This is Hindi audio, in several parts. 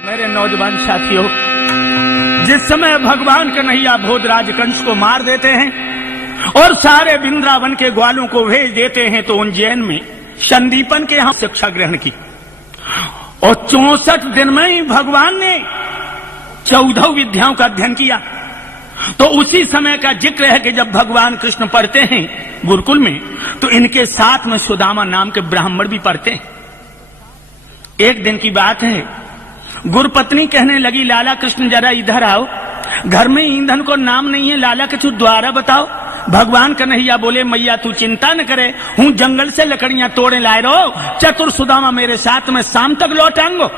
मेरे नौजवान साथियों, जिस समय भगवान कन्हैया भोजराज कंस को मार देते हैं और सारे वृंदावन के ग्वालों को भेज देते हैं, तो उज्जैन में संदीपन के यहां शिक्षा ग्रहण की और 64 दिन में ही भगवान ने 14 विद्याओं का अध्ययन किया। तो उसी समय का जिक्र है कि जब भगवान कृष्ण पढ़ते हैं गुरुकुल में, तो इनके साथ में सुदामा नाम के ब्राह्मण भी पढ़ते हैं। एक दिन की बात है, गुरुपत्नी कहने लगी, लाला कृष्ण जरा इधर आओ, घर में ईंधन को नाम नहीं है, लाला कुछ द्वारा बताओ। भगवान कन्हैया बोले, मैया तू चिंता न करे, हूं जंगल से लकड़ियां तोड़े लाए रहो, चतुर सुदामा मेरे साथ में शाम तक लौटाऊंगो।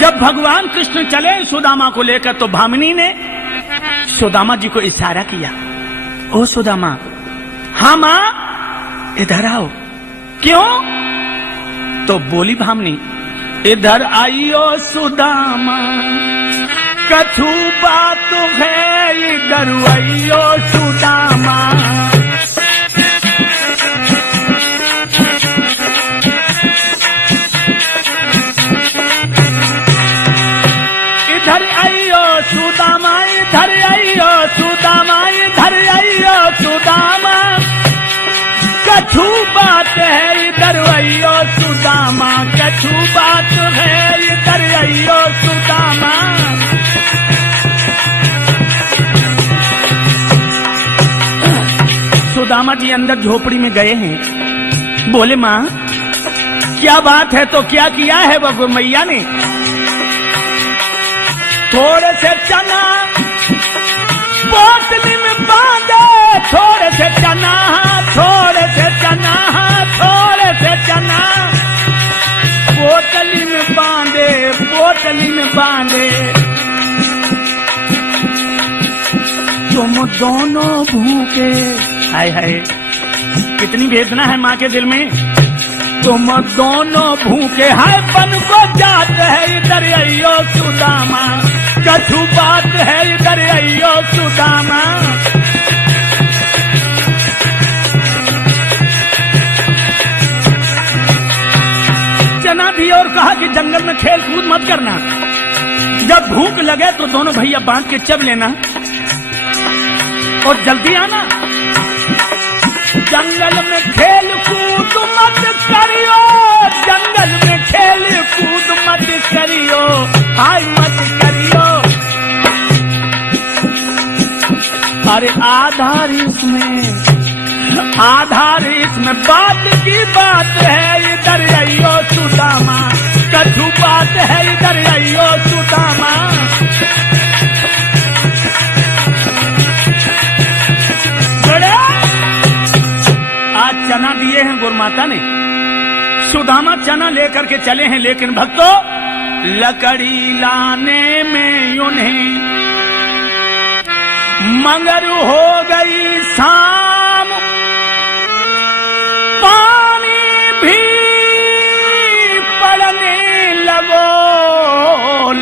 जब भगवान कृष्ण चले सुदामा को लेकर, तो भामिनी ने सुदामा जी को इशारा किया, ओ सुदामा। हाँ मां, इधर आओ। क्यों? तो बोली भामिनी, इधर आइयो सुदामा, कछु बात है, इधर आइयो सुदामा। इधर आइयो सुदामा, इधर आइयो सुदामा, इधर आइयो सुदामा, कछु बात है, इधर आइयो सुदामा, कछु बात है, इधर आइयो सुदामा। सुदामा जी अंदर झोपड़ी में गए हैं। बोले मां क्या बात है? तो क्या किया है वो मैया ने? थोड़े से चना पोटली में बांधे, थोड़े से चना, थोड़े से चना, थोड़े से चना पोटली में बांधे, पोटली में बांधे। तुम दोनों भूखे, हाय हाय कितनी वेदना है माँ के दिल में। तुम दोनों भूखे, हाय बन को जात है, इधर आइयो सुदामा, कछु बात है, इधर आइयो सुदामा। चना दी और कहा कि जंगल में खेल कूद मत करना, जब भूख लगे तो दोनों भैया बांध के चब लेना और जल्दी आना। जंगल में खेल कूद मत करियो, जंगल में खेल कूद मत करियो, हाय मत करियो। अरे आधार इसमें बात की बात है, इधर आइयो सुदामा, कछु बात है, इधर आइयो सुदामा। आज चना दिए हैं गुरुमाता ने, सुदामा चना लेकर के चले हैं, लेकिन भक्तों लकड़ी लाने में उन्हें मगर हो गई शाम, पानी भी पड़ने लगो,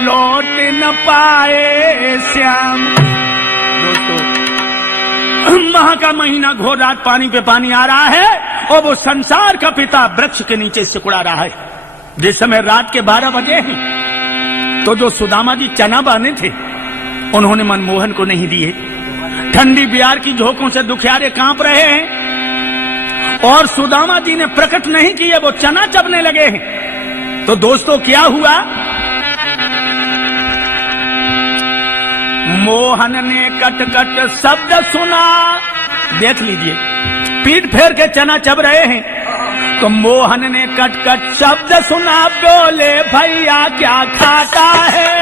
लौट न पाए श्याम। दोस्तों माह का महीना घोर रात, पानी पे पानी आ रहा है और वो संसार का पिता वृक्ष के नीचे सिकुड़ा रहा है। जिस समय रात के 12 बजे हैं, तो जो सुदामा जी चना बांधे थे उन्होंने मनमोहन को नहीं दिए। ठंडी बिहार की झोंकों से दुखियारे कांप रहे हैं और सुदामा जी ने प्रकट नहीं किए, वो चना चबने लगे हैं। तो दोस्तों क्या हुआ? मोहन ने कट कट शब्द सुना, देख लीजिए पीठ फेर के चना चब रहे हैं, तो मोहन ने कट कट शब्द सुना, बोले भैया क्या खाता है।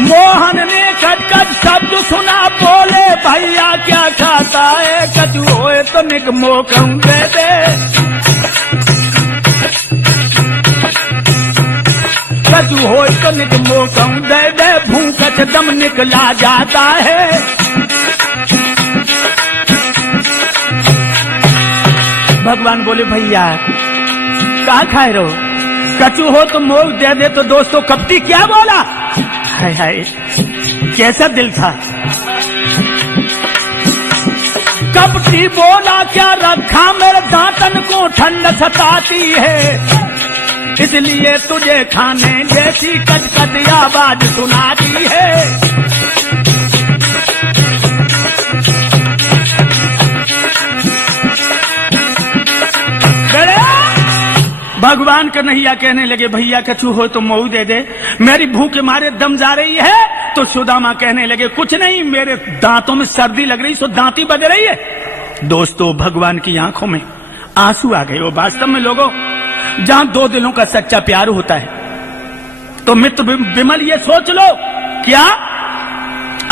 मोहन ने कट कट शब्द सुना, बोले भैया क्या खाता है, कछु होए तो निगमो कहूं दे दे, कछु होए तो निगमो कहूं दे दे, भूख दम निकला जाता है। भगवान बोले भैया कहा खाए रहो, कछु हो तो मोल दे दे। तो दोस्तों कपटी क्या बोला, हाय हाय कैसा दिल था। कपटी बोला क्या रखा मेरे दांतन को ठंड सताती है, इसलिए तुझे खाने जैसी कटकट आवाज सुनाती है। भगवान कन्हैया कहने लगे भैया कछु हो तो मऊ दे दे, मेरी भूख के मारे दम जा रही है। तो सुदामा कहने लगे कुछ नहीं, मेरे दांतों में सर्दी लग रही सो दांती बज रही है। दोस्तों भगवान की आंखों में आंसू आ गए। वो वास्तव में लोगों जहां दो दिलों का सच्चा प्यार होता है तो मित्र विमल ये सोच लो, क्या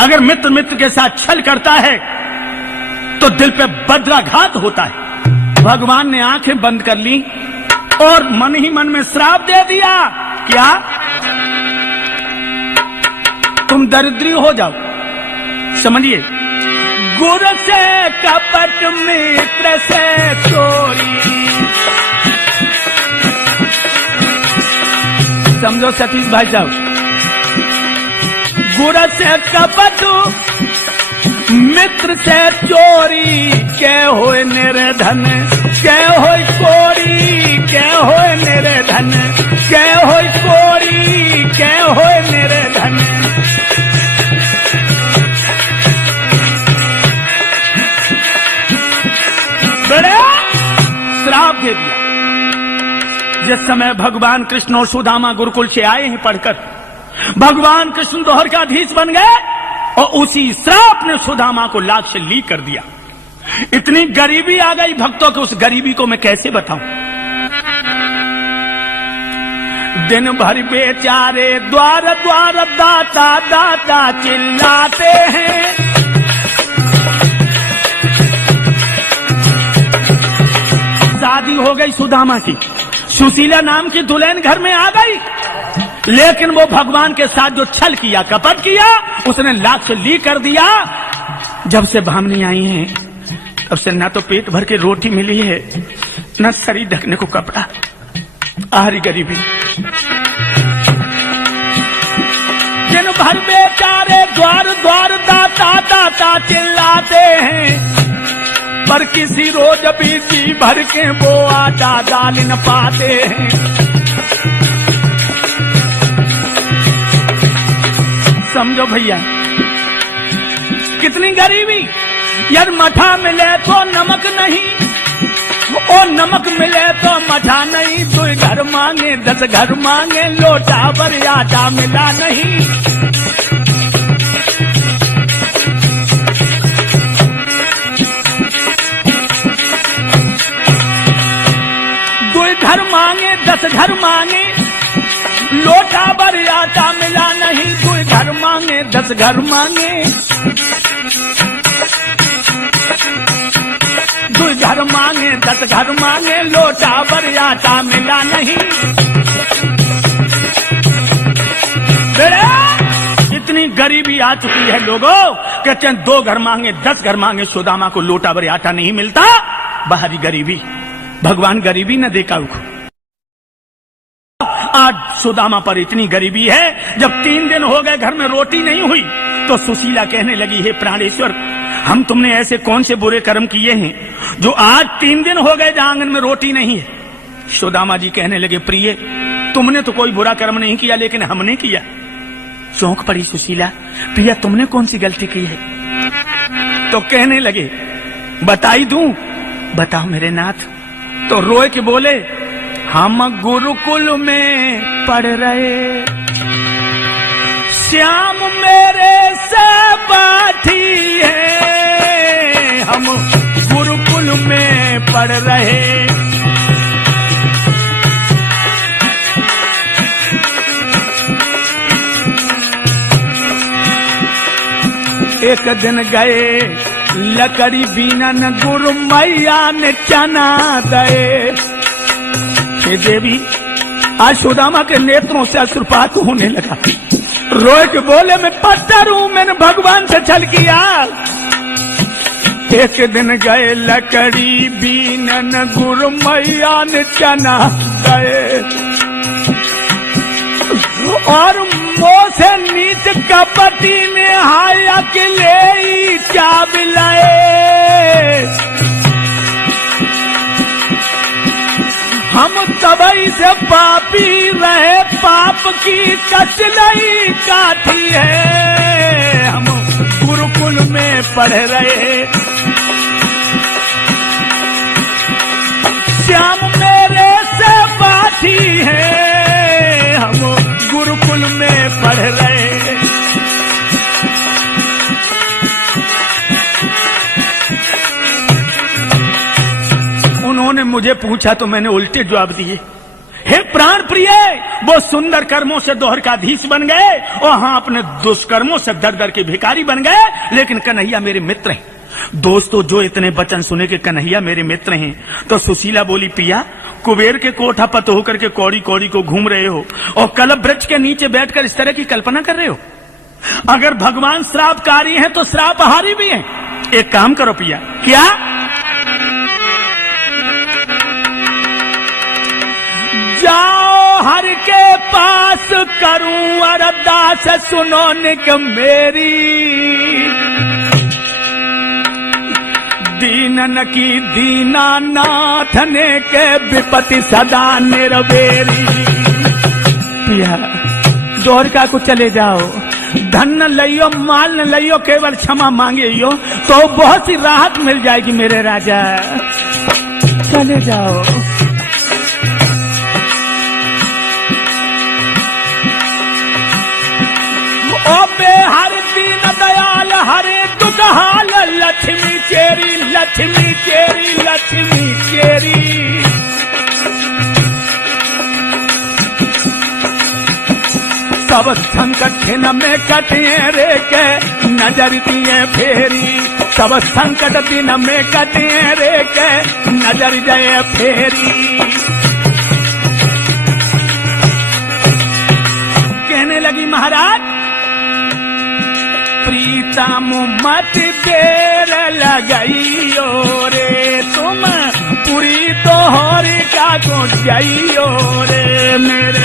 अगर मित्र मित्र के साथ छल करता है तो दिल पे वज्राघात होता है। भगवान ने आंखें बंद कर ली और मन ही मन में श्राप दे दिया, क्या तुम दरिद्री हो जाओ। समझिए, गुरु से कपट मित्र से चोरी, समझो सतीश भाई साहब, गुरु से कपट मित्र से चोरी, के होए निर्धन के होए कोरी, के होए निर्धन के होए कोरी, के होए निर्धन। बड़े श्राप दे दिया। जिस समय भगवान कृष्ण और सुदामा गुरुकुल से आए हैं पढ़कर, भगवान कृष्ण द्वारकाधीश बन गए और उसी श्राप ने सुदामा को लाख से ली कर दिया। इतनी गरीबी आ गई भक्तों को, उस गरीबी को मैं कैसे बताऊं। दिन भर बेचारे द्वार द्वार दाता दाता चिल्लाते हैं, शादी हो गई सुदामा की, सुशीला नाम की दुल्हन घर में आ गई, लेकिन वो भगवान के साथ जो छल किया कपट किया उसने लाख से ली कर दिया। जब से भामनी आई हैं तब से ना तो पेट भर के रोटी मिली है न शरीर ढकने को कपड़ा। आरी गरीबी। दिन भर बेचारे द्वार द्वार दाता दाता चिल्लाते हैं, पर किसी रोज भी जी भर के वो आटा डाल न पाते हैं। समझो भैया कितनी गरीबी। यार मठा मिले तो नमक नहीं, और नमक मिले तो मठा नहीं, 2 घर मांगे 10 घर मांगे, लोटा भर आटा मिला नहीं। घर मांगे 10 घर मांगे, लोटा भर आटा मिला नहीं, 2 घर मांगे 10 घर मांगे, 2 घर मांगे 10 घर मांगे, लोटा भर आटा मिला नहीं। इतनी गरीबी आ चुकी है लोगों, कहते हैं 2 घर मांगे 10 घर मांगे, सुदामा को लोटा भर आटा नहीं मिलता। बाहरी गरीबी, भगवान गरीबी न देखा उनको। आज सुदामा पर इतनी गरीबी है, जब 3 दिन हो गए घर में रोटी नहीं हुई तो सुशीला कहने लगी, हे प्राणेश्वर, हम तुमने ऐसे कौन से बुरे कर्म किए हैं जो आज 3 दिन हो गए जहां आंगन में रोटी नहीं है। सुदामा जी कहने लगे, प्रिय तुमने तो कोई बुरा कर्म नहीं किया, लेकिन हमने किया। चौंक पड़ी सुशीला, प्रिया तुमने कौन सी गलती की है। तो कहने लगे, बताई दूं, बताओ मेरे नाथ। तो रोए के बोले, हम गुरुकुल में पढ़ रहे, श्याम मेरे से बाठी है, हम गुरुकुल में पढ़ रहे। एक दिन गए लकड़ी बीनन, गुरु मैया ने चना दे। हे देवी, आज सुदामा के नेत्रों से अश्रुपात होने लगा। रोए के बोले, मैं पत्थर हूं, मैंने भगवान से छल किया। एक दिन गए लकड़ी बीनन, गुरु मैया ने चना दे, और मोह से नीच कपटी ने हाया के ले चाबिलाए। हम तबई से पापी रहे, पाप की कचलई काठी है। हम गुरुकुल में पढ़ रहे, श्याम मेरे से बाठी है। हम गुरुकुल में पढ़ रहे, उन्होंने मुझे पूछा तो मैंने उल्टे जवाब दिए। हे प्राण प्रिय, वो सुंदर कर्मों से द्वारकाधीश बन गए और हाँ अपने दुष्कर्मों से दर दर के भिखारी बन गए, लेकिन कन्हैया मेरे मित्र हैं। दोस्तों, जो इतने वचन सुने के कन्हैया मेरे मित्र हैं, तो सुशीला बोली, पिया कुबेर के कोठा पत होकर के कौड़ी कौड़ी को घूम रहे हो और कलप वृक्ष के नीचे बैठकर इस तरह की कल्पना कर रहे हो। अगर भगवान श्रापकारी हैं तो श्रापहारी भी हैं। एक काम करो पिया, क्या जाओ हर के पास करूं अरदास, सुनो निक मेरी। दीनन की दीनानाथ ने के विपत्ति सदा निर्वेरी। पिया द्वारका को चले जाओ, धन न लियो, माल न लियो, केवल क्षमा मांगियो तो बहुत सी राहत मिल जाएगी मेरे राजा। चले जाओ। ओ बेहर दीन दयाल हरे दुख हाल, लक्ष्मी चेरी लक्ष्मी चेरी लक्ष्मी चेरी। सब संकट छिन में कटिए रे के नजर दिए फेरी। सब संकट दिन में कटिए रे के नजर दिए फेरी। कहने लगी, महाराज प्रीतम मत देर लगाइयो रे, तुम पूरी तोहरी का को जाइयो रे मेरे।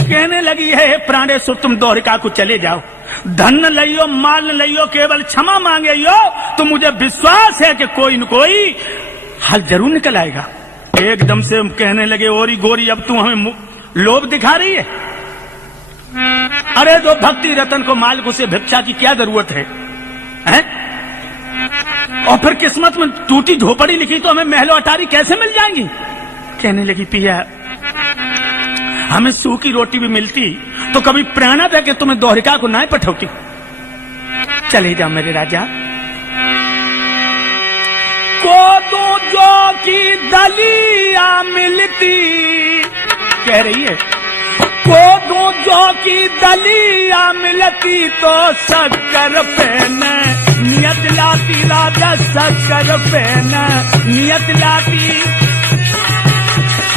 कहने लगी है, प्राणेश्वर तुम द्वारिका को चले जाओ, धन न लियो, माल न लियो, केवल क्षमा मांगियो तो मुझे विश्वास है कि कोई न कोई हल जरूर निकल आएगा। एकदम से कहने लगे, ओरी गोरी अब तू हमें लोभ दिखा रही है। अरे जो भक्ति रतन को मालिक उसे भिक्षा की क्या जरूरत है, हैं? और फिर किस्मत में टूटी झोपड़ी लिखी तो हमें महलो अटारी कैसे मिल जाएंगी। कहने लगी, पिया हमें सूखी रोटी भी मिलती तो कभी प्रेरणा दे के तुम्हें द्वारिका को ना पठौती। चले जाओ मेरे राजा। कोदो जो की दलिया मिलती, कह रही है, कोदो जो की दलिया मिलती तो शक्कर पे न नियत लाती राजा, शक्कर पे न नियत लाती।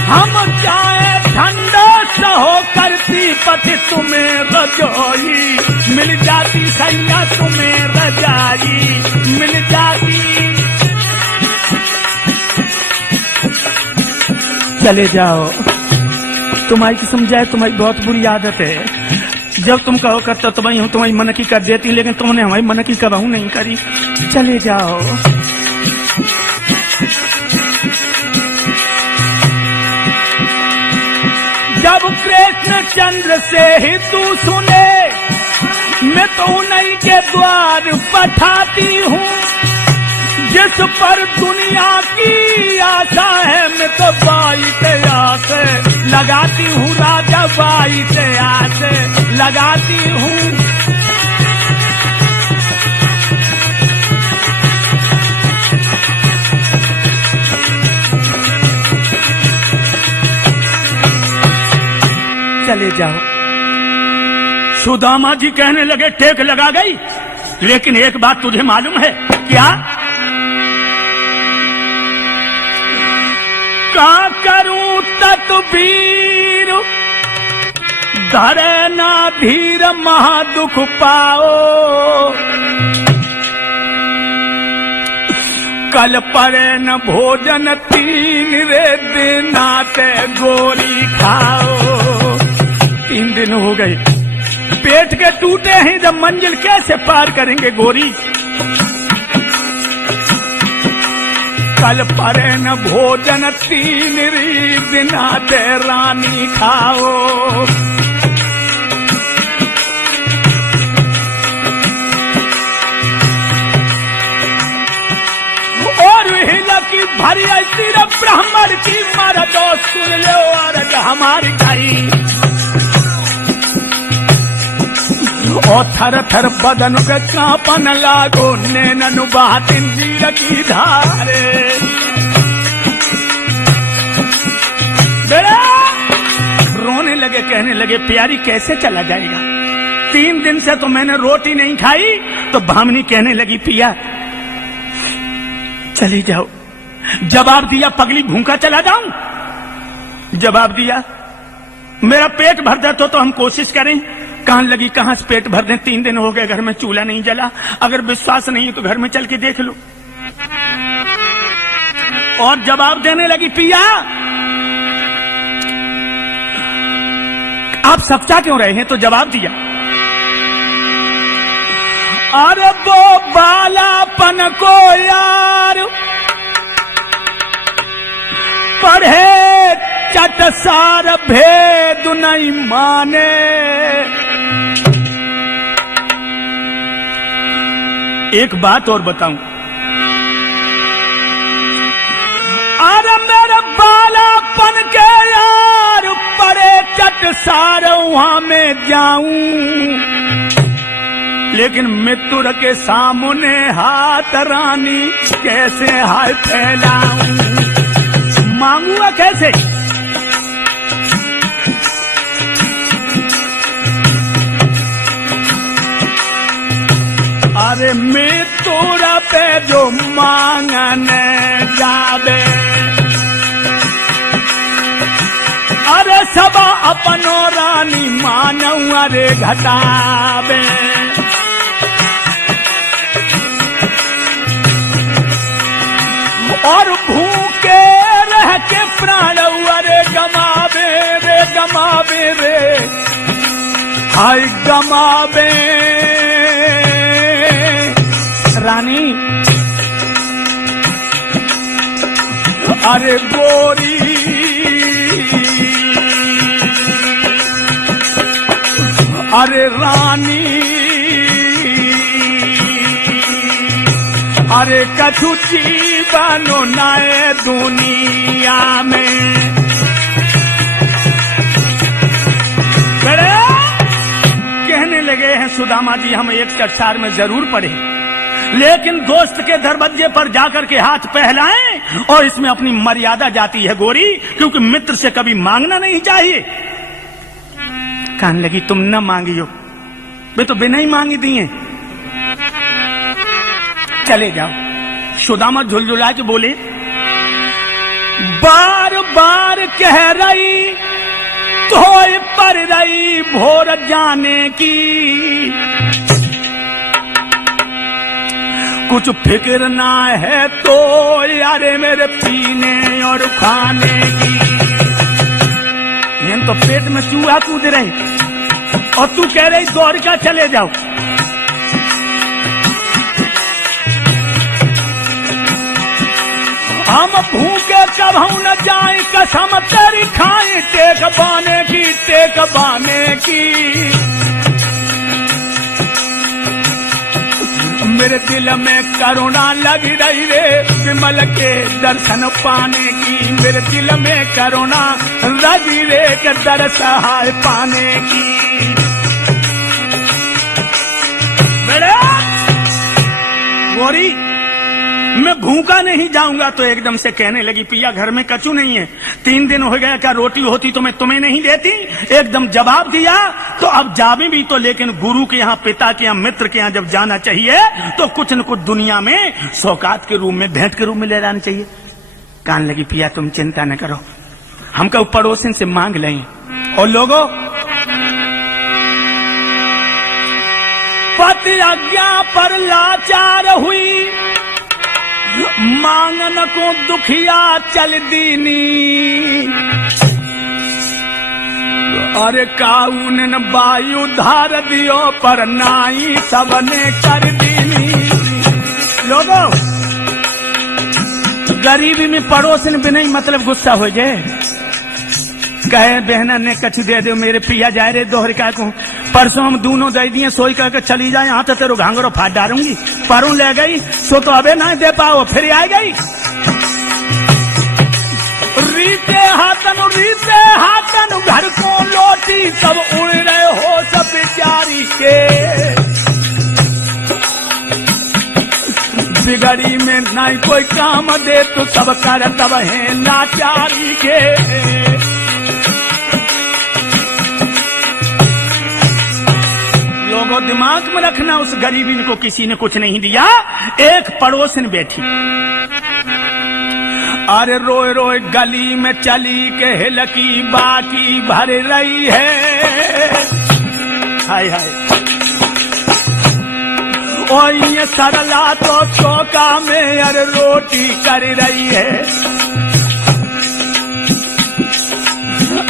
हम चाहे ठंडा सहो करती पति तुम्हें रजोई मिल जाती, सैया तुम्हें रजाई मिल जाती। चले जाओ, तुम्हारी की समझाए, तुम्हारी बहुत बुरी आदत है। जब तुम कहो करता तो भाई हम तुम्हारी मनकी कर देती, लेकिन तुमने हमारी मनकी कबहू नहीं करी। चले जाओ। जब कृष्ण चंद्र से ही तू सुने, मैं तो उन्हीं के द्वार पठाती हूँ। जिस पर दुनिया की आशा है, मैं तो बाई से आस लगाती हूँ राजा, बाई से आस लगाती हूँ। चले जाओ। सुदामा जी कहने लगे, टेक लगा गई, लेकिन एक बात तुझे मालूम है क्या? का करूं तदबीर, धरे ना धीर महादुख पाओ। कल परे न भोजन 3 रे दिनाते गोरी खाओ। 3 दिन हो गए, पेट के टूटे हैं, जब मंजिल कैसे पार करेंगे गोरी। कल परे न भोजन 3 बिना ते रानी खाओ। और हिलकी भरी सिर्फ ब्राह्मण की मरदो सुन लो अर्ज हमारी गई। और थर थर बदन पे कांपन लागो, नैनन बहती नीर की धारे। रोने लगे, कहने लगे प्यारी कैसे चला जाएगा, 3 दिन से तो मैंने रोटी नहीं खाई। तो भामनी कहने लगी पिया चली जाओ। जवाब दिया पगली भूखा चला जाऊं। जवाब दिया मेरा पेट भर जाए तो हम कोशिश करें। कान लगी कहां से पेट भर दें, 3 दिन हो गए घर में चूल्हा नहीं जला। अगर विश्वास नहीं है तो घर में चल के देख लो। और जवाब देने लगी पिया आप सच्चा क्यों रहे हैं। तो जवाब दिया अरे वो बालापन को यार पढ़े चटसार भेद नहीं माने। एक बात और बताऊं, अरे मेरे बालापन के यार पढ़े चटसार वहां में जाऊं, लेकिन मित्र के सामने हाथ रानी कैसे हाथ फैलाऊं। मांगूंगा कैसे। अरे मैं तोरा पे जो मांगने जावे, अरे सब अपनो रानी मानू अरे घटावे। और भूखे रह के प्राण अरे गमावे रे हाय गमावे। रानी अरे गोरी अरे रानी अरे कछु जीवनो नए दुनिया में। कहने लगे हैं सुदामा जी हम एक चटसार में जरूर पढ़े, लेकिन दोस्त के दरवाजे पर जाकर के हाथ पहलाएं और इसमें अपनी मर्यादा जाती है गोरी, क्योंकि मित्र से कभी मांगना नहीं चाहिए। कहने लगी तुम न मांगियो, वे तो बिना ही मांगी दिए, चले जाओ। सुदामा झुलझुला के बोले बार बार कह रही तो पर रही भोर जाने की, कुछ फिक्र ना है तो यारे मेरे पीने और खाने की। तो पेट में चूहा कूद रहे और तू कह रही दौड़ का चले जाओ। हम भूखे कभू न जाए कसम तेरी खाए, टेक बाने की। मेरे दिल में करुणा लगी रही रे विमल के दर्शन पाने की। मेरे दिल में करुणा लगी रे के दर्शन पाने की। मेरे गोरी मैं भूखा नहीं जाऊंगा। तो एकदम से कहने लगी पिया घर में कछु नहीं है, 3 दिन हो गया, क्या रोटी होती तो मैं तुम्हें नहीं देती। एकदम जवाब दिया तो अब जावे भी तो, लेकिन गुरु के यहाँ, पिता के यहाँ, मित्र के यहाँ जब जाना चाहिए तो कुछ न कुछ दुनिया में सौगात के रूप में, भेंट के रूप में ले जाना चाहिए। कहने लगी पिया तुम चिंता न करो, हम कब पड़ोसन से मांग लें। और लोगों पति आज्ञा पर लाचार हुई, मांगन को दुखिया चल दीनी। अरे काउन वायु धार दियो पर नाई सबने कर दीनी। लोगों, गरीबी में पड़ोसन भी नहीं मतलब गुस्सा हो जाए, कहे बहना ने कछ दे दो मेरे पिया जाए रे दोहर का को परसों हम दोनों दे दिए सोई कह के चली जाए, यहाँ तो तेरो घांगरो फाट डालूंगी, परों ले गई सो तो अबे ना दे पाओ, फिर आ गई रीते हाथन घर को लौटी, सब उड़ रहे हो सब बेचारी के, बिगड़ी में नहीं कोई काम दे तो सब कर तब है लाचारी के। लोगों दिमाग में रखना, उस गरीबी को किसी ने कुछ नहीं दिया। एक पड़ोसन बैठी, अरे रोए रोए गली में चली के हिलकी बाकी भर रही है, हाय हाय ओ ये सरला तो चौका में अरे रोटी कर रही है।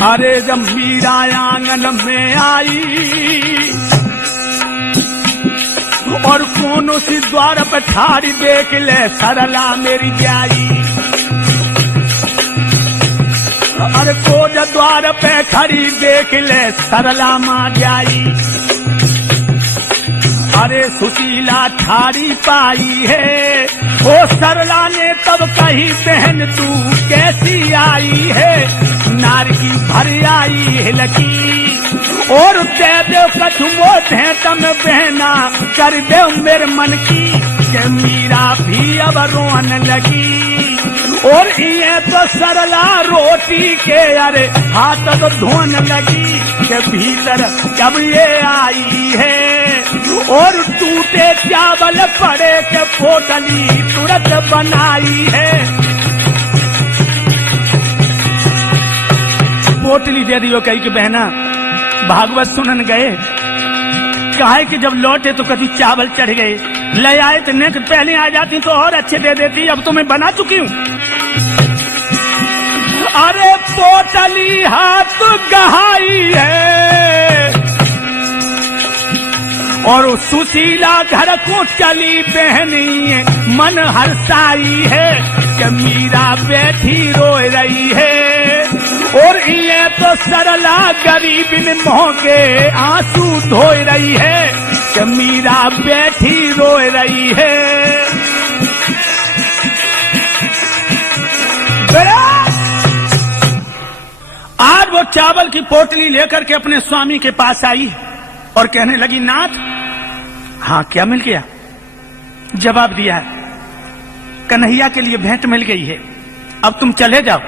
अरे जब मीरा आंगन में आई और कोनो सी द्वार पर ठाड़ी देख ले सरला मेरी जाई, अरे कोज द्वार पे खड़ी देख ले सरला माँ जाई। अरे सुशीला ठाड़ी पाई है, ओ सरला ने तब कही बहन तू कैसी आई है, नार की भर आई है लकी और दे दो कछु मोट है तम बहना कर दे मेरे मन की, के मीरा भी अब रोन लगी और ये तो सरला रोटी के अरे हाथ तो धोन लगी, के भीतर जब ये आई है और टूटे चावल पड़े के पोटली तुरंत बनाई है। पोटली दे दियो कही कि बहना भागवत सुनन गए, कहा कि जब लौटे तो कभी चावल चढ़ गए, ले आए तो नेक पहले आ जाती तो और अच्छे दे देती, अब तो मैं बना चुकी हूँ। अरे पोटली हाथ गहाई है और सुशीला घर को चली बहनी मन हर्षाई है, कि मीरा बैठी रो रही है और ये तो सरला गरीब में मोह के आंसू धो रही है, कि मीरा बैठी रो रही है। आज वो चावल की पोटली लेकर के अपने स्वामी के पास आई और कहने लगी नाथ, हाँ क्या मिल गया? जवाब दिया है, कन्हैया के लिए भेंट मिल गई है, अब तुम चले जाओ।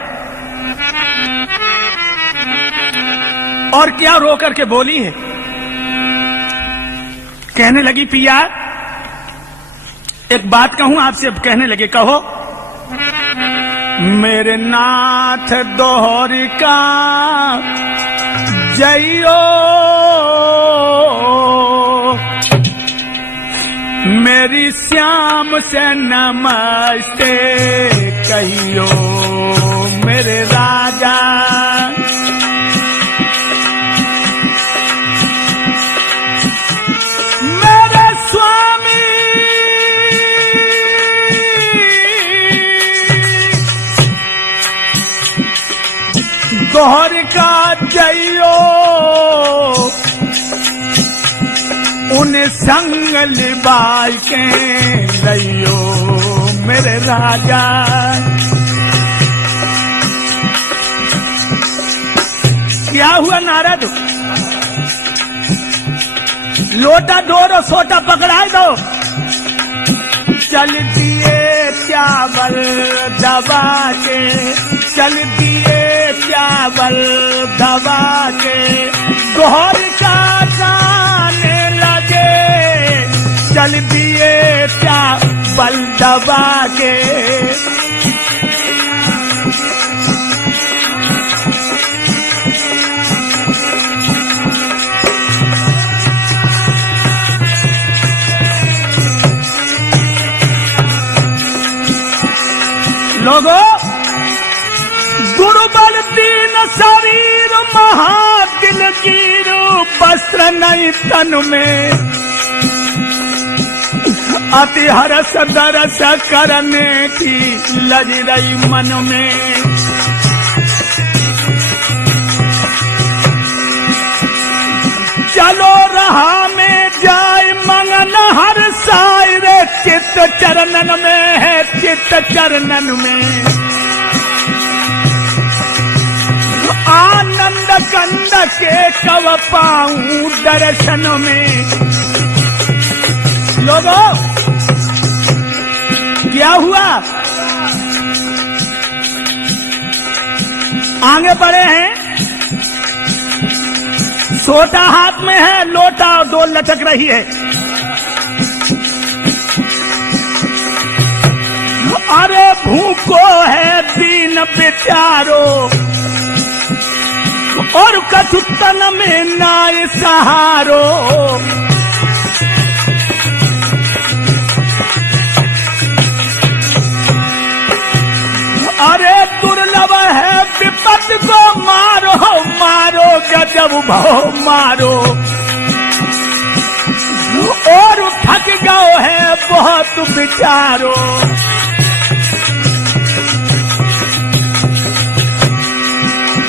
और क्या रो करके बोली है? कहने लगी पिया एक बात कहूं आपसे, कहने लगे कहो। मेरे नाथ दोहरी का जइयो, मेरी श्याम से नमस्ते कहियो मेरे राजा। मेरे स्वामी दोहर का जइयो, उन संग लिबाई के लइयो मेरे राजा। क्या हुआ नारद? लोटा दो और सोटा पकड़ा दो। चल दिए चावल दबा के, चल दिए चावल दबा के, दोहर का गाने लगे, चल दिए चावल दबा के। लोगो दुर्बल दीन शरीर महादिव्य नील गिरु वस्त्र नहीं तन में, अति हरस दरस करने की लज रही मन में। चलो रहा में जाय मंगन हर साय रे, चित्त चरणन में है, चित्त चरणन में आनंद कंद के कव पाऊं दर्शन में। लोगों क्या हुआ, आगे बढ़े हैं, सोटा हाथ में है, लोटा और दो लटक रही है। अरे भूखो है दीन बेचारो, और कछुतन में नाय सहारो। अरे दुर्लभ है विपद को मारो, मारो गजब भाव मारो, और थक गओ है बहुत विचारो।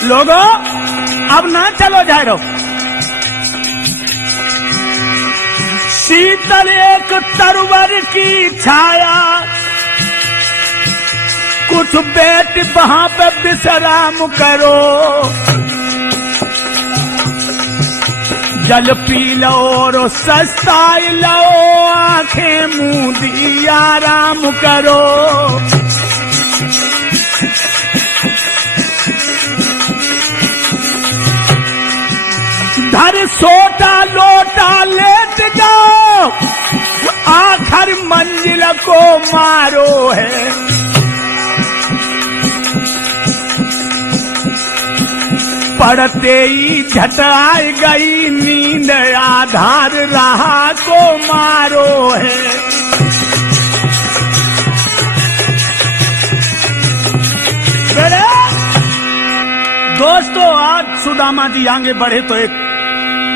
लोगों अब ना चलो जाए रहो, शीतल एक तरवर की छाया, कुछ बैठ वहां पे विश्राम करो, जल पी लो और सस्ताई लो, आंखें मूंदी आराम करो। धर सोटा लोटा लेट जाओ, आखिर मंजिल को मारो है। पड़ते ही झट आई गई नींद, आधार रहा को मारो है। दोस्तों आज सुदामा जी आगे बढ़े तो एक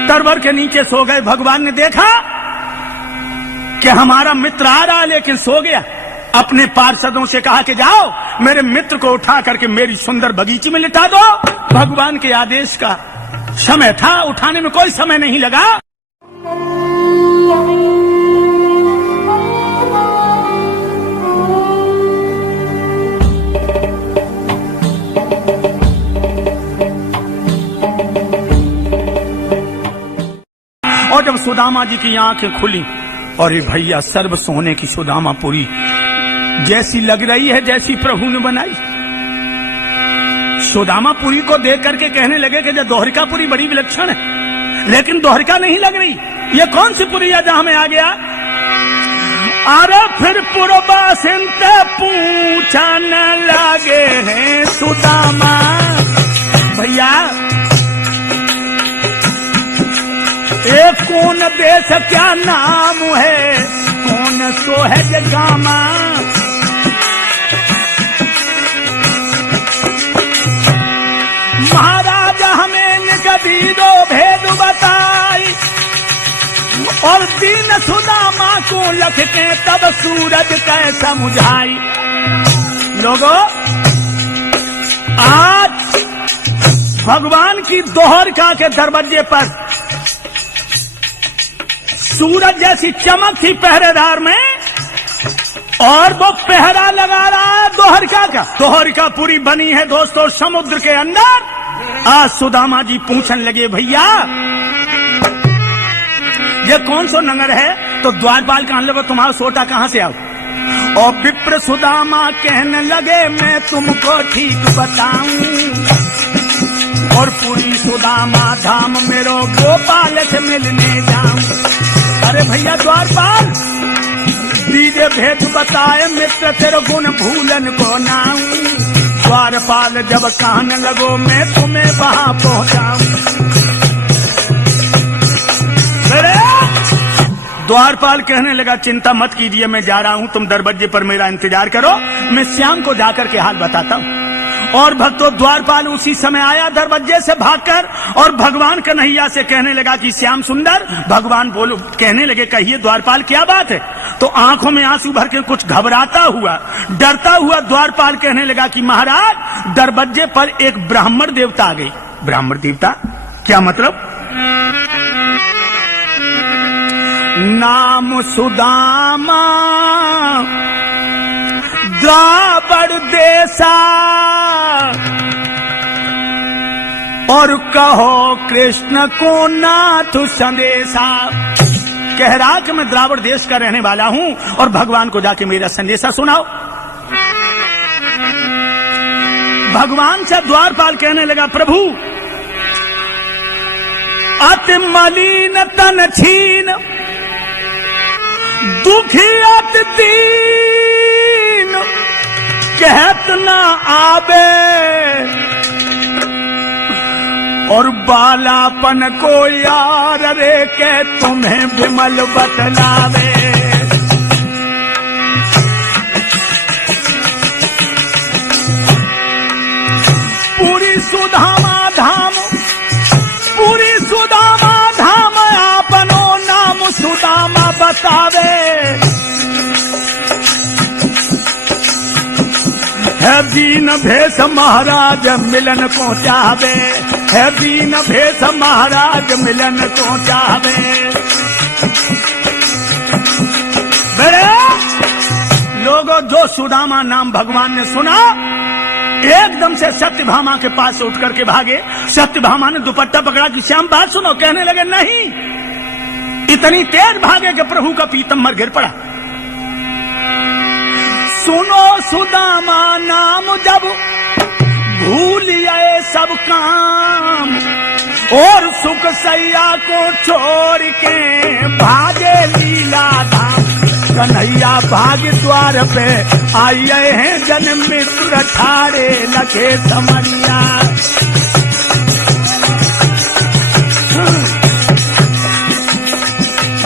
तरवर के नीचे सो गए। भगवान ने देखा कि हमारा मित्र आ रहा लेकिन सो गया, अपने पार्षदों से कहा कि जाओ मेरे मित्र को उठा करके मेरी सुंदर बगीचे में लिटा दो। भगवान के आदेश का समय था, उठाने में कोई समय नहीं लगा। और जब सुदामा जी की आंखें खुली, और ये भैया सर्व सोने की सुदामापुरी जैसी लग रही है जैसी प्रभु ने बनाई। सुदामापुरी को देख करके कहने लगे कि जो द्वारिकापुरी बड़ी विलक्षण है, लेकिन द्वारिका नहीं लग रही, ये कौन सी पुरी है जहां में आ गया। अरे फिर पुरबासिंद पूछन लगे हैं सुदामा, भैया ये कौन देश क्या नाम है, कौन सो है जगामा। महाराज हमें निगदी दो भेद बताई, और दीन सुदामा को लख के तब सूरज कैसा मुझाई। लोगों आज भगवान की द्वारका के दरवाजे पर सूरज जैसी चमक थी पहरेदार में, और वो पहरा लगा रहा है द्वारका का। द्वारका पूरी बनी है दोस्तों समुद्र के अंदर। आज सुदामा जी पूछने लगे भैया ये कौन सा नगर है, तो द्वारपाल कहने लगे तुम्हारा सोटा कहां से आओ। और विप्र सुदामा कहने लगे मैं तुमको ठीक बताऊं, और पूरी सुदामा धाम मेरो गोपाल से मिलने जाऊं। अरे भैया द्वारपाल दीजे भेद बताए, मित्र तेरे गुण भूलन को नाऊं। द्वारपाल जब कहने लगो मैं तुम्हें वहां पहुंचाऊं। द्वारपाल कहने लगा चिंता मत कीजिए, मैं जा रहा हूं, तुम दरवाजे पर मेरा इंतजार करो, मैं श्याम को जाकर के हाल बताता हूं। और भक्तों द्वारपाल उसी समय आया दरवाजे से भागकर और भगवान कन्हैया से कहने लगा कि श्याम सुंदर। भगवान बोलो कहने लगे कहिए द्वारपाल क्या बात है। तो आंखों में आंसू भर के कुछ घबराता हुआ डरता हुआ द्वारपाल कहने लगा कि महाराज दरवाजे पर एक ब्राह्मण देवता आ गई। ब्राह्मण देवता क्या मतलब? नाम सुदामा द्वापर देसा और कहो कृष्ण को नाथ संदेशा। कह रहा कि मैं द्रावण देश का रहने वाला हूं और भगवान को जाके मेरा संदेशा सुनाओ। भगवान से द्वारपाल कहने लगा प्रभु अति मलिन तन छीन दुखी अति दीन कहत न आवे और बालापन को यार रे के तुम्हें विमल बतलावे। पूरी सुदामा धाम आपनो नाम सुदामा बतावे। है दीन भेष महाराज मिलन को चाहवे। है दीन भेष महाराज मिलन को चाहवे। मेरे लोगों जो सुदामा नाम भगवान ने सुना एकदम से सत्यभामा के पास उठ करके भागे। सत्यभामा ने दुपट्टा पकड़ा कि श्याम बात सुनो। कहने लगे नहीं। इतनी तेज भागे कि प्रभु का पीतम्बर गिर पड़ा। सुनो सुदामा नाम जब भूल आए सब काम और सुख सैया को छोड़ के भागे लीला धाम। कन्हैया भाग द्वार पे आए हैं जन मित्र ठाड़े लगे समरिया।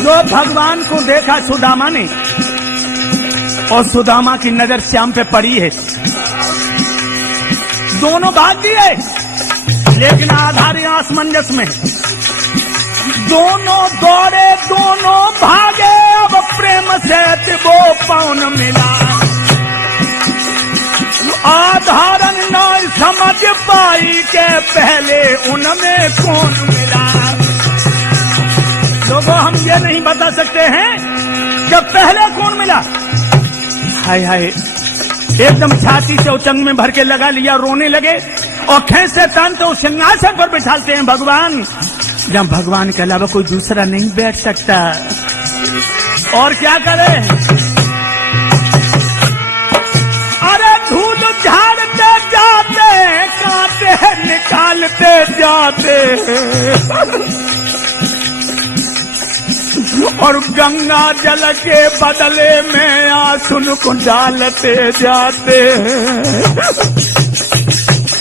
जो भगवान को देखा सुदामा ने और सुदामा की नजर श्याम पे पड़ी है। दोनों भाग दिए लेकिन आधार असमंजस में दोनों दौड़े दोनों भागे। अब प्रेम से वो पौन मिला आधारन न समझ पाई के पहले उनमें कौन मिला। लोगों हम ये नहीं बता सकते हैं कि पहले कौन मिला। हाय हाय एकदम छाती से उचंग में भर के लगा लिया रोने लगे और खींचते तानते उस सिंहासन पर बिठाते हैं भगवान। जब भगवान के अलावा कोई दूसरा नहीं बैठ सकता और क्या करे। अरे धूल झाड़ते जाते कांटे निकालते जाते और गंगा जल के बदले में आंसू को डालते जाते।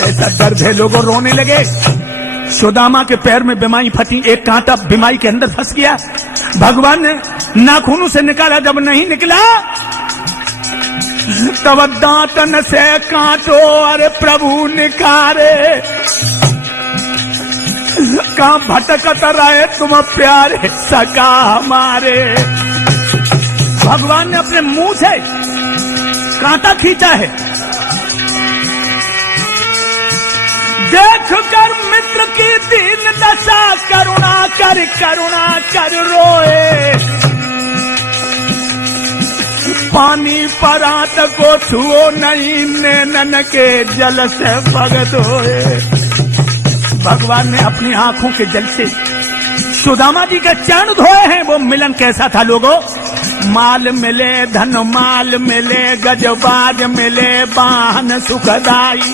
ऐसा दर्द है लोगों रोने लगे। सुदामा के पैर में बिमाई फटी। एक कांटा बिमाई के अंदर फंस गया। भगवान ने नाखूनों से निकाला। जब नहीं निकला तब दांतन से कांटो अरे प्रभु निकारे। कहां भटकत रहे तुम प्यारे सका हमारे। भगवान ने अपने मुंह से कांटा खींचा है। देख कर मित्र की दीन दशा करुणा कर रोए। पानी परात को छुओ नहीं नैनन के जल से भगत होए। भगवान ने अपनी आंखों के जल से सुदामा जी के चरण धोए हैं। वो मिलन कैसा था लोगों। माल मिले धन माल मिले गजबाज मिले वाहन सुखदाई।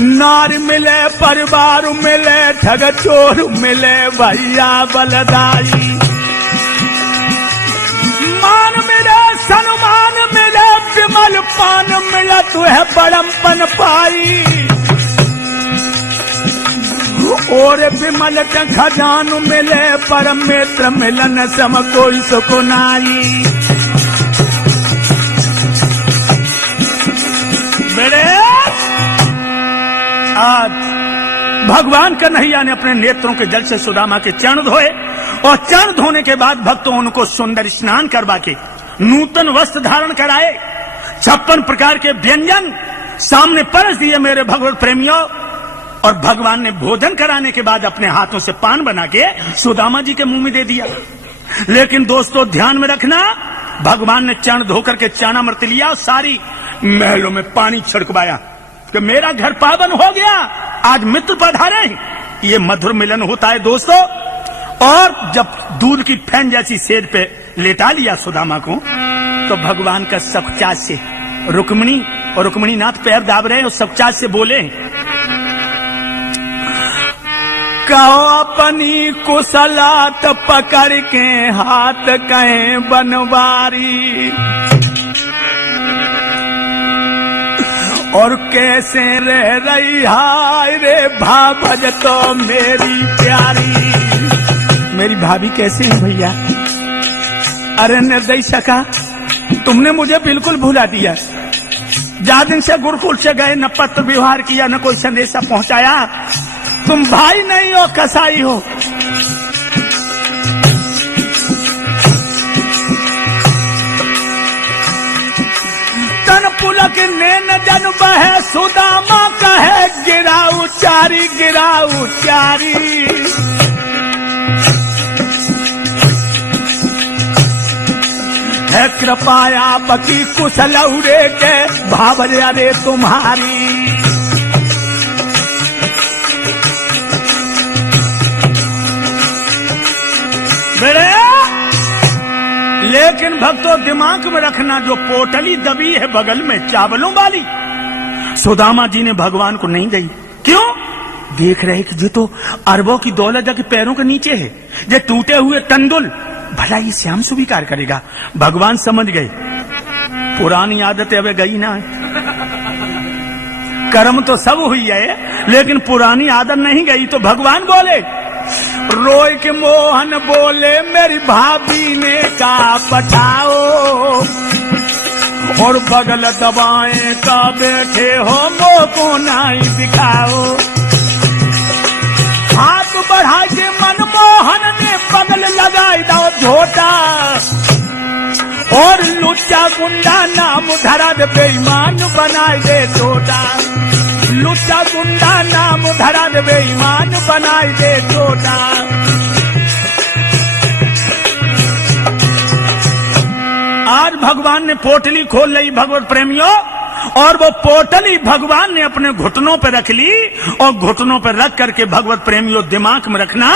नार मिले परिवार मिले ठग चोर मिले भैया बलदाई। मान मिले सम्मान मिले विमल पान मिला तुहे बड़म्पन पाई। और विमल खजान मिले परम मित्र मिलन सम कोई सुकुनाई। बेड़े आज भगवान कन्हैया ने अपने नेत्रों के जल से सुदामा के चरण धोए और चरण धोने के बाद भक्तों उनको सुंदर स्नान करवा के नूतन वस्त्र धारण कराए, 56 प्रकार के व्यंजन सामने परस दिए मेरे भगवत प्रेमियों। और भगवान ने भोजन कराने के बाद अपने हाथों से पान बना के सुदामा जी के मुंह में दे दिया। लेकिन दोस्तों ध्यान में रखना, भगवान ने चरण धोकर के चरणामृत लिया और सारी महलों में पानी छिड़कवाया कि मेरा घर पावन हो गया, आज मित्र पधारे। ये मधुर मिलन होता है दोस्तों। और जब दूध की फैन जैसी सेज पे लेटा लिया सुदामा को, तो भगवान का सकुचात से रुक्मिणी और रुक्मिणी नाथ पैर दाब रहे और सकुचात से बोले, कहो अपनी कुशलात पकड़ के हाथ कहे बनवारी, और कैसे रह रही हाय रे भाभज तो मेरी प्यारी। मेरी भाभी कैसे है भैया? अरे निर्दयी सखा, तुमने मुझे बिल्कुल भुला दिया। जा दिन से गुरुकुल से गए, न पत्र व्यवहार किया, न कोई संदेशा पहुंचाया। तुम भाई नहीं हो, कसाई हो। तन पुलक नैन जन बहे सुदामा कहे गिराऊ चारी, गिराऊ चारी। है कृपाया पति कुशलौरे के भावरे अरे तुम्हारी। लेकिन भक्तों दिमाग में रखना, जो पोटली दबी है बगल में चावलों वाली, सुदामा जी ने भगवान को नहीं दी। क्यों? देख रहे कि जो तो अरबों की दौलत के पैरों के नीचे है, ये टूटे हुए तंदुल, भला ये श्याम स्वीकार करेगा। भगवान समझ गए पुरानी आदतें अब गई ना, कर्म तो सब हुई है लेकिन पुरानी आदत नहीं गई। तो भगवान बोले, रोय के मोहन बोले मेरी भाभी ने का पठाओ, और बगल दबाए का बैठे हो मो को नहीं दिखाओ। हाथ बढ़ा के मनमोहन ने बगल लगाई दो झोटा, और लुच्चा गुंडा नाम धरा दे बेईमान बनाए दे छोटा। लुच्चा गुंडा नाम धरा दे बेईमान बनाए दे छोटा। आज भगवान ने पोटली खोल ली भगवत प्रेमियों, और वो पोटली भगवान ने अपने घुटनों पे रख ली, और घुटनों पे रख करके भगवत प्रेमियों दिमाग में रखना,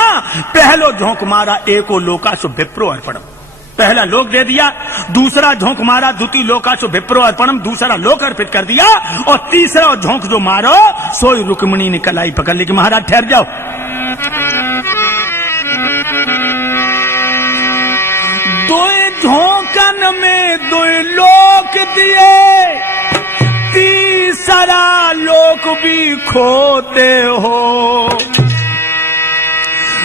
पहलो झोंक मारा एको लोकासु विप्रो अर्पणम, पहला लोक दे दिया। दूसरा झोंक मारा द्वितीय लोकासु विप्रो अर्पणम, दूसरा लोक अर्पित कर दिया। और तीसरा झोंक जो मारो सोई रुक्मिणी ने कलाई पकड़ ली कि महाराज ठहर जाओ। दो झोंकन में दो लोक दिए, तीसरा लोक भी खोते हो।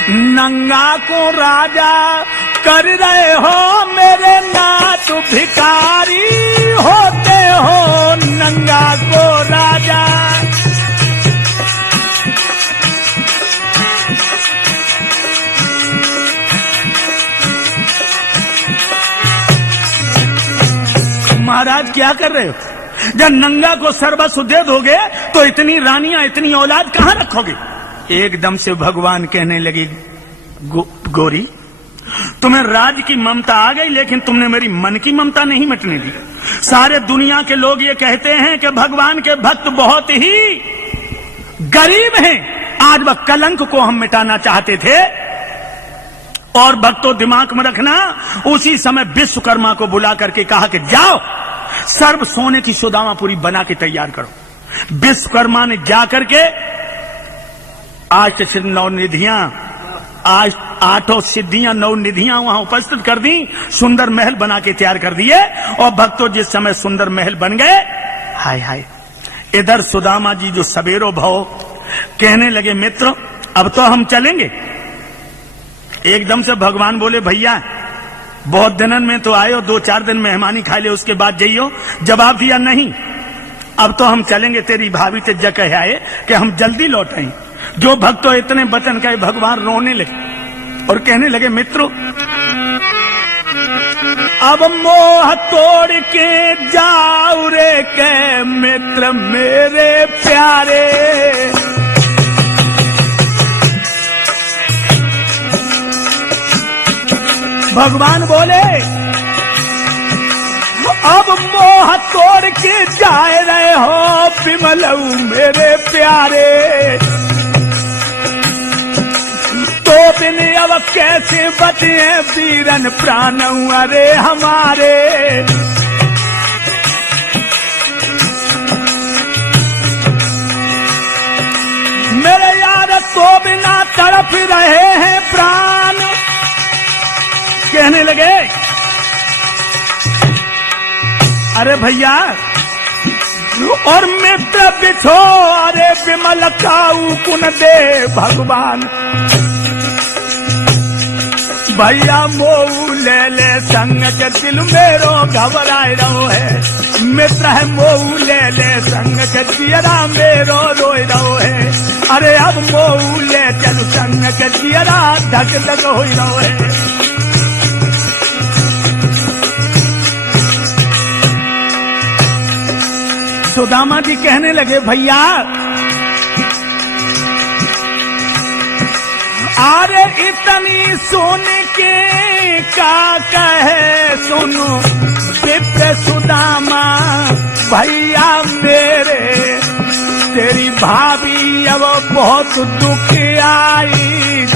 नंगा को राजा कर रहे हो मेरे नाथ भिखारी, होते हो नंगा को राजा। महाराज क्या कर रहे हो? जब नंगा को सर्वस्व दे दोगे तो इतनी रानियां इतनी औलाद कहां रखोगे? एकदम से भगवान कहने लगे, गोरी तुम्हें राज की ममता आ गई, लेकिन तुमने मेरी मन की ममता नहीं मिटने दी। सारे दुनिया के लोग ये कहते हैं कि भगवान के भक्त बहुत ही गरीब हैं। आज वह कलंक को हम मिटाना चाहते थे। और भक्तों दिमाग में रखना, उसी समय विश्वकर्मा को बुला करके कहा कि जाओ सर्व सोने की सुदामापुरी बना के तैयार करो। विश्वकर्मा ने जाकर के आज 9 निधियां, आज 8 सिद्धियां 9 निधियां वहां उपस्थित कर दी, सुंदर महल बना के तैयार कर दिए। और भक्तों जिस समय सुंदर महल बन गए, हाय हाय, इधर सुदामा जी जो सवेरो भव कहने लगे, मित्र अब तो हम चलेंगे। एकदम से भगवान बोले, भैया बहुत दिनन में तो आयो, 2-4 दिन मेहमानी खा ले उसके बाद जाइयो। जवाब दिया, नहीं अब तो हम चलेंगे, तेरी भाभी से जग कह आए कि हम जल्दी लौटें। जो भक्त तो इतने वचन कहे भगवान रोने लगे और कहने लगे, मित्रों अब मोह तोड़ के जाओ रे के मित्र मेरे प्यारे। भगवान बोले, अब मोह तोड़ के जाए रहे हो विमलऊ मेरे प्यारे। तो बिन अब कैसे बचे वीरन प्राण अरे हमारे। मेरे यार तो बिना तड़प रहे हैं प्राण। कहने लगे, अरे भैया और मित्र बिछो अरे विमल काऊ कुन दे भगवान। भैया मोऊ ले ले संग के दिल मेरो घबराए रहो है। मित्र है मोऊ ले ले संग के दियरा मेरो रोए रहो है। अरे अब मोऊ ले चल संग के दियरा धक धक हो रहो है। सुदामा जी कहने लगे, भैया अरे इतनी सोने के का कहे सुनो विप्र सुदामा। भैया मेरे तेरी भाभी अब बहुत दुख आई।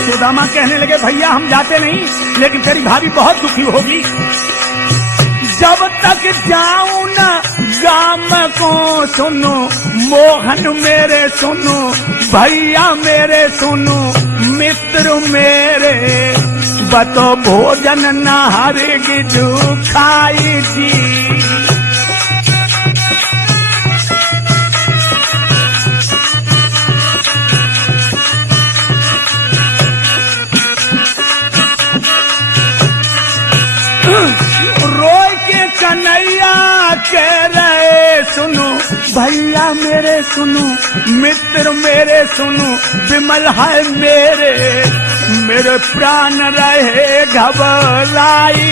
सुदामा कहने लगे, भैया हम जाते नहीं, लेकिन तेरी भाभी बहुत दुखी होगी। जब तक जाऊं न गाम को सुनो मोहन मेरे सुनो। भैया मेरे सुनो मित्र मेरे बतो भोजन न हरेगी जो खाई जी। कन्हैया कह रहे सुनो भैया मेरे सुनो मित्र मेरे सुनो विमल है मेरे प्राण रहे घबराई।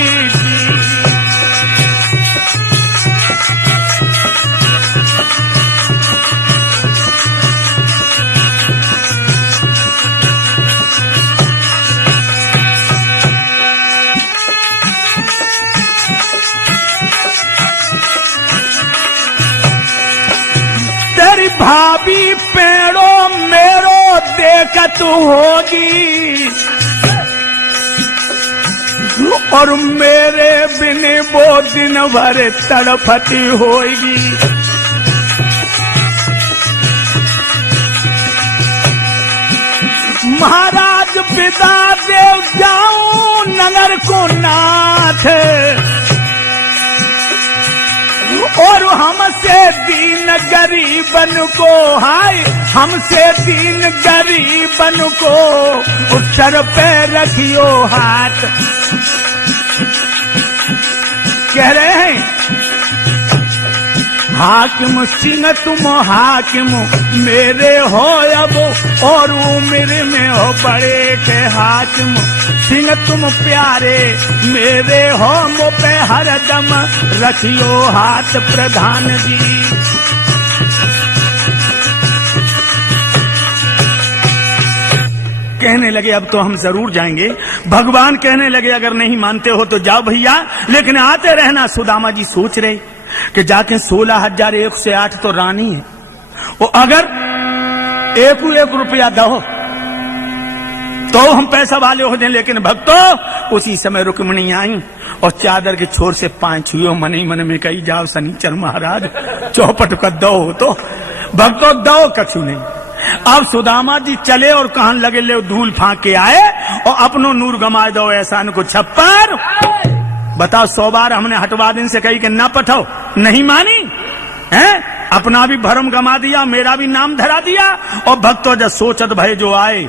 भाभी पेड़ों मेरो देखत होगी और मेरे बिन वो दिन भर तड़पती होगी। महाराज पिता देव जाऊं नगर को नाथ और हमसे दीन गरीबन को हाय हमसे दीन गरीबन को उत्तर पे रखियो हाथ। कह रहे हैं हाकिम सिंह तुम हाकिम मेरे हो अब और उम्र में हो बड़े के हाकिम। सिंह तुम प्यारे मेरे हो मो पे हरदम रखियो हाथ प्रधान जी। कहने लगे अब तो हम जरूर जाएंगे। भगवान कहने लगे अगर नहीं मानते हो तो जाओ भैया, लेकिन आते रहना। सुदामा जी सोच रहे कि जाके 16,108 तो रानी है, वो अगर एक रुपया दो तो हम पैसा वाले हो जाए। लेकिन भक्तों उसी समय रुक्मिणी आई और चादर के छोर से 5 छुओ मन ही मन में कही जाओ शनिचर महाराज चौपट का दो तो भक्तों दो कछु नहीं। अब सुदामा जी चले और कहन लगे ले धूल फांक के आए और अपनो नूर गमा दो ऐसा को छप्पर। बताओ 100 बार हमने हटवा दिन से कही कि ना पठाओ, नहीं मानी है। अपना भी भरम गमा दिया, मेरा भी नाम धरा दिया। और भक्तों जब सोचत भय जो आए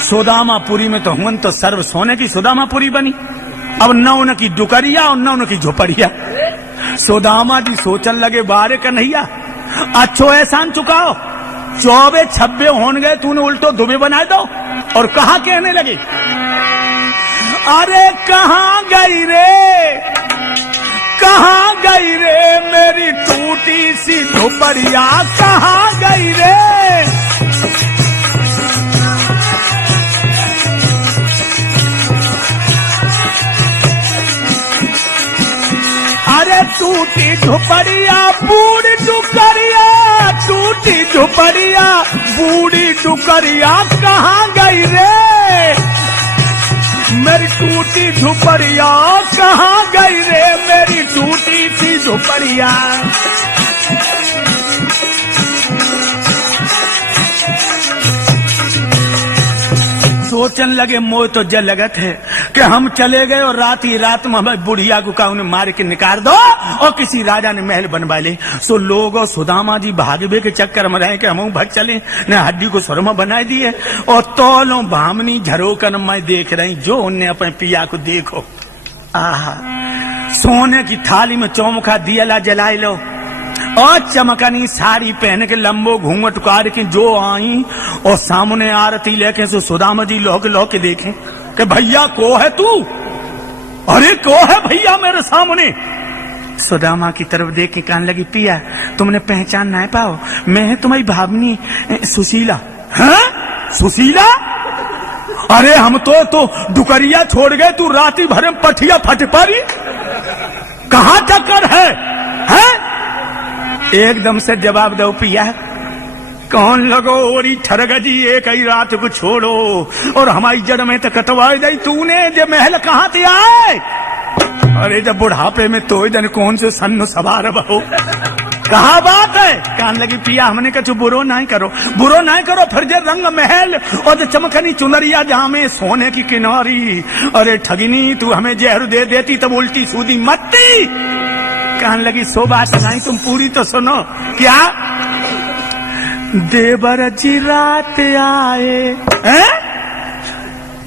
सुदामापुरी में तो हुन तो सर्व सोने की सुदामापुरी बनी। अब न उनकी डुकरिया और न उनकी झोपड़िया। सुदामा जी सोचन लगे, बारे कन्हैया अच्छो एहसान चुकाओ, 24-26 होन गए, तूने उल्टो दुबे बना दो। और कहा कहने लगे, अरे कहाँ गई रे, कहाँ गई रे मेरी टूटी सी झोपड़िया, कहाँ गई रे। अरे टूटी झोपड़िया बूढ़ी डुकरिया, टूटी झोपड़िया बूढ़ी डुकरिया, कहाँ गई रे मेरी टूटी झोपड़िया, कहाँ गई रे मेरी टूटी सी झोपड़िया। सोचन लगे, मोह तो जल लगत है कि हम चले गए और रात ही रात में हमें बुढ़िया को उन्हें मार के निकाल दो और किसी राजा ने महल बनवा ले। सो लोग और सुदामा जी भागवे के चक्कर में रहे कि हम भग चले, ने हड्डी को सुरमा बना दिए। और तोलो भामनी झरोकन मैं देख रही, जो उनने अपने पिया को देखो, आहा सोने की थाली में चौमुखा दिया जलाए लो और चमकनी साड़ी पहन के लंबो घूंघट उतार के जो आई और सामने आरती लेके सो सुदामा जी लौके देखें कि भैया को है तू, अरे को है भैया मेरे सामने। सुदामा की तरफ देख के कहने लगी, पिया तुमने पहचान नहीं पाओ, मैं है तुम्हारी भावनी सुशीला। हैं सुशीला? अरे हम तो डुकरिया छोड़ गए, तू राती भर में पठिया फट पारी, कहाँ चक्कर है? एकदम से जवाब दो पिया, कौन लगो ओरी ठरग जी, एक ही रात को छोड़ो और हमारी जड़ में तो कटवा दी तूने, जे महल कहाँ ते आए। अरे जब बुढ़ापे में तो जन कौन से सन्न सवार बहो, कहा बात है? कहने लगी, पिया हमने कहा बुरो नहीं करो, बुरो नहीं करो, फिर जे रंग महल और जो चमकनी चुनरिया जहाँ में सोने की किनारी, अरे ठगिनी तू हमें जहर दे देती तब उल्टी सूदी मत्ती। कहने लगी, सो बात सुनाई, तुम पूरी तो सुनो। क्या? देवर जी रात आए,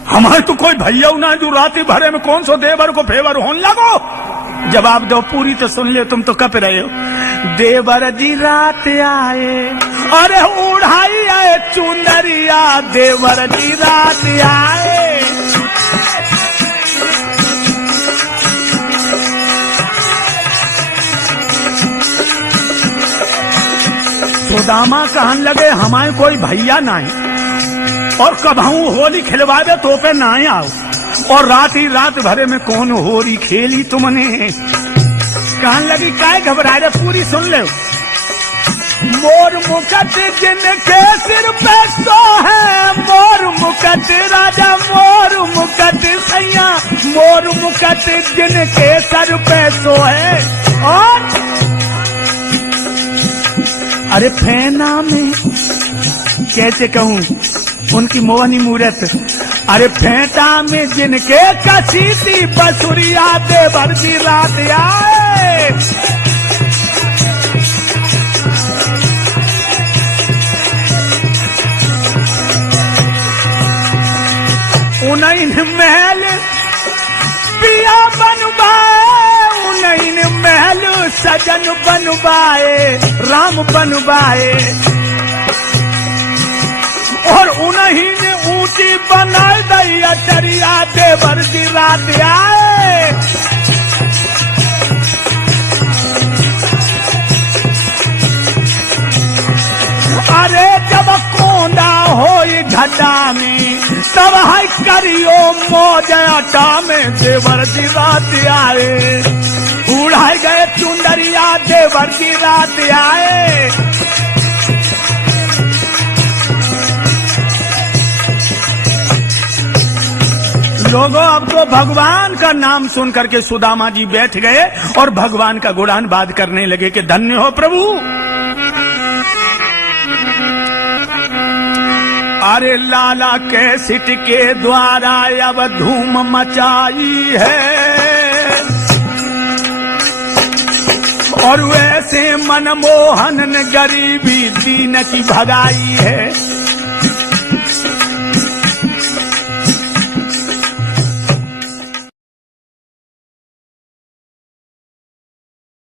हमारे तो कोई भैया ना जो रात भरे में कौन सो देवर को फेवर होने लगो। जवाब दो, पूरी तो सुन ले, तुम तो कप रहे हो। देवर जी रात आए, अरे उड़ाई आए चुनरिया, देवर जी रात आए। सुदामा कहने लगे, हमारे कोई भैया नहीं और कबहू होली खिलवा दे तो पे ना आओ, और रात ही रात भरे में कौन होली खेली तुमने। कहने लगी, काय घबरा रहे, पूरी सुन ले। मोर मुकुट जिनके सिर पे सो है, मोर मुकुट राजा, मोर मुकुट सैया, मोर मुकुट जिनके सर पे सो है। और अरे फैना में कैसे कहूं उनकी मोहनी मूरत, अरे फेंटा में जिनके कसी थी बसुरिया, देवर जी रात आए। उन्हीं महल पिया बनवाए, उन्हीं महल सजन बनवाए, राम बनवाए, और उन्हीं ने ऊंची बनाई दी अटरिया, देवर जी रात आए। अरे जब कोंडा हो घटा में, तब है करियो मौज अटा में, देवर जी रात आए। उड़ाए गए चुंदरिया, देवर जी रात आए। लोगों अब तो भगवान का नाम सुन करके सुदामा जी बैठ गए और भगवान का गुणान बात करने लगे कि धन्य हो प्रभु। अरे लाला कैसेट के द्वारा अब धूम मचाई है, और वैसे मनमोहन ने गरीबी दीन की भगाई है।